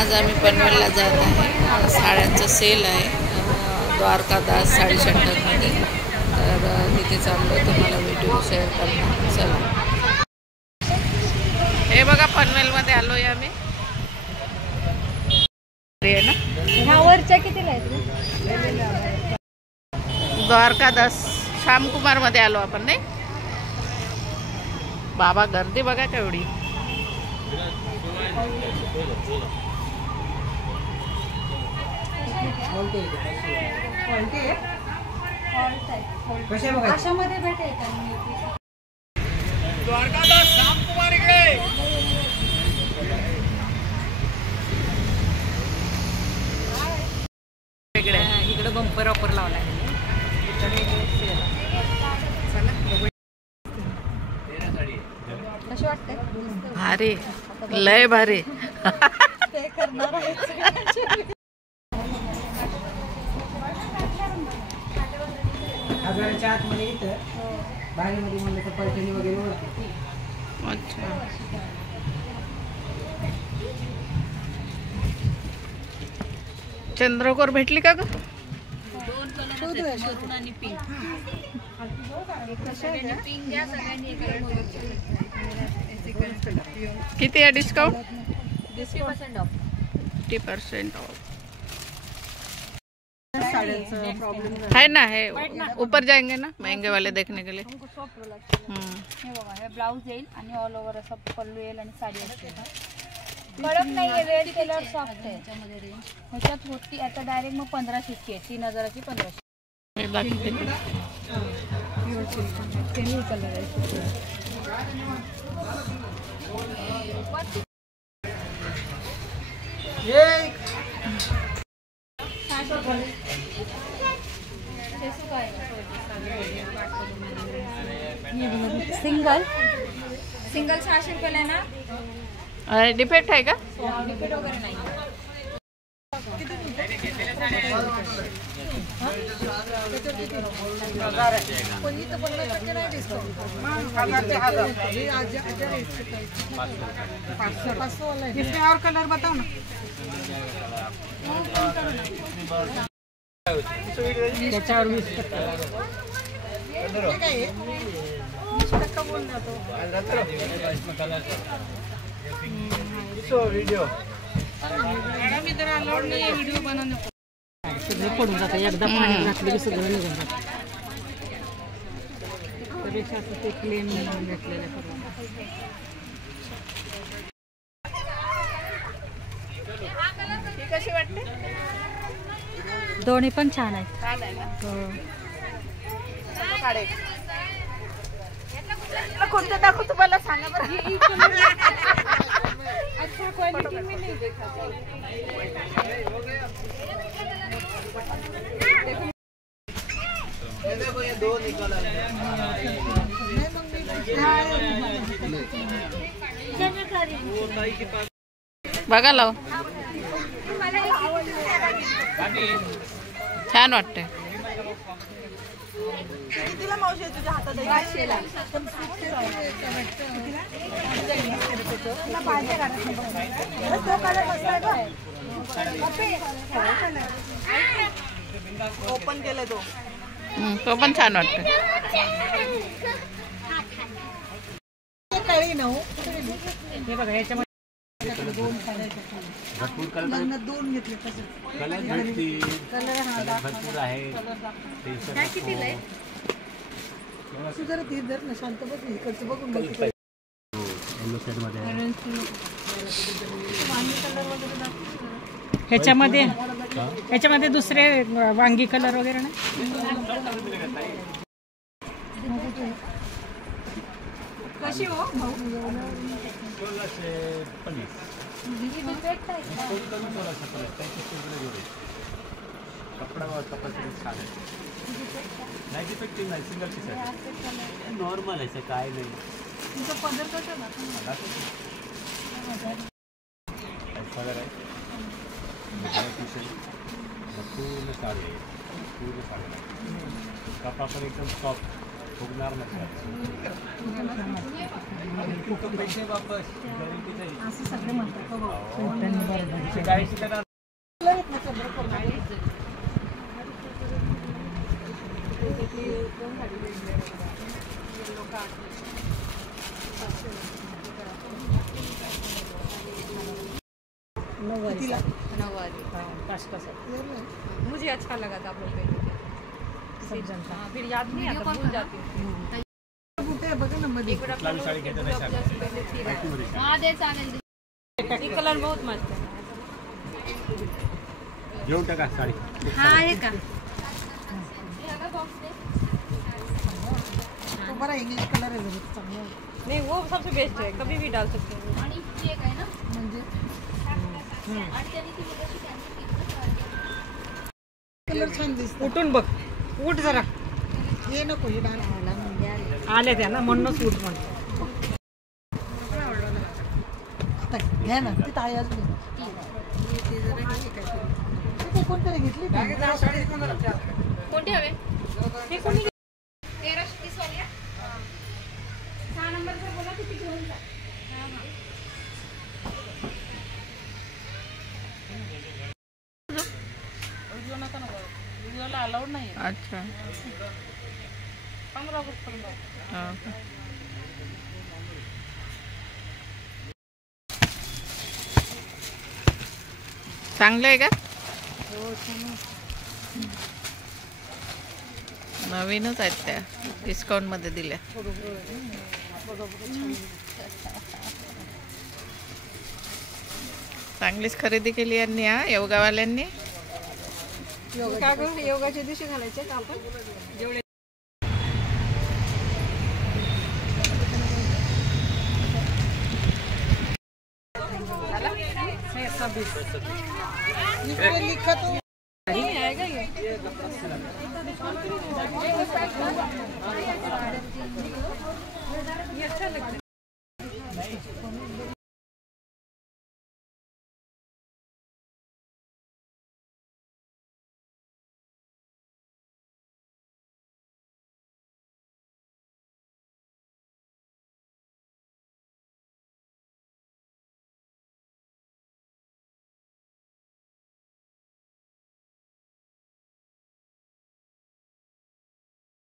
आज आम्ही पनवेलला जात आहे. साड्यांचं सेल आहे द्वारकादास साडी सेंटरमध्ये. तर तिथे चाललो, तुम्हाला व्हिडिओ शेअर करणार. चला, हे बघा पनवेलमध्ये आलो आहे आम्ही. ह्यावरच्या कितीला आहेत? द्वारकादास श्यामकुमार मध्ये आलो आपण, नाही बाबा. गर्दी बघा केवढी. अशामध्ये भेटेल द्वारकादास श्यामकुमार इकडे. इकडे बंपर ऑफर लावलाय. कशी वाटते? भारी, लय भारी. हजाराच्या आतमध्ये इथं बाहेरमध्ये म्हणलं तर पैठणी वगैरे ओळखते. अच्छा, चंद्रकोर भेटली का ग? किती आहे डिस्काउंट? 50% ऑफ है ना. है ऊपर जाएंगे ना महंगे वाले देखने के लिए. ब्लाउज येईल आणि ऑल ओव्हर असं पल्लू येईल आणि साडी असते. कडक नाही, रेड कलर सॉफ्ट आहे. ह्याच्यात होती आता डायरेक्ट मग 1500ची आहे. 3000ची 1500. कलर सिंगल 600 रुपयाला आहे ना. डिफेक्ट आहे का? डिफेक्ट वगैरे नाही. इसमें और कलर बताओ ना. त्याच्यावर 20% बोलला तो. व्हिडिओ मॅडम इधर अलाउड नाही आहे व्हिडिओ बनवणं. सगळं पडून जातं एकदा पाण्यात घातलं की सगळं निघून जातं. त्यापेक्षा असं ते क्लीन म्हणून घेतलेलं आहे. कशी वाटते? दोन्ही पण छान आहेत. छान आहे ना. कोणतं दाखवू तुम्हाला, सांगा बरं. अच्छा क्वालिटी में नहीं देखा. बघा लाव, छान वाटते. कितीला मावशी तुझ्या हातात ओपन केलं तो. तो पण छान वाटते. हे बघा याच्यामध्ये दोन घेतले. कलर भरपूर आहे. कितीला आहे? जरा ती जर ना शांत बघ, इकडचं बघून बघ. ह्याच्यामध्ये दुसरे वांगी कलर वगैरे नाही. कशी हो नाही डिफेक्टिव्ह नाही, सिंगल पीस आहे. नॉर्मल आहे, काय नाही. तुमचा पदर कसा ना पूर्ण साडी आहे, पूर्ण साडी. कपडा पण एकदम सॉफ्ट, फुगणार नाही. पैसे वापस गॅरंटी नाही असं सगळे म्हणतात. मुझे अच्छा लगा था आप लोग फिर याद नहीं आता, भूल जाती हूँ। बघा ना मध्ये हा दे चालेल. ये कलर बहुत मस्त है. घेऊन टाका साडी. हा आहे का? तो बरा इंग्लिश कलर आहे जरा चांगला. नहीं वो सबसे बेस्ट है, कभी भी डाल सकते हो. आणि एक आहे ना म्हणजे आणि त्यांनी ती मुलं कलर छान दिसतो. उठून बघ, उठ जरा. हे नको हे डार्क आले त्या ना म्हणूनच उठ म्हणतो. आता घ्या ना ती ताई अजून ते कोणतरी घेतली कोणते हवे? हे कोणी 1330 वाली 6 नंबरचा बोला किती घेऊन जा. अलाउड नाही. अच्छा. 15 ऑगस्ट पर्यंत. हो का? चांगलं आहे का? नवीनच आहेत त्या, डिस्काउंट मध्ये दिल्या. चांगलीच खरेदी केली यांनी हा योगावाल्यांनी. काय करू, योगाच्या दिवशी घालायचे का आपण जेवढे. लिखत नहीं आएगा ये. ये अच्छा लगता है.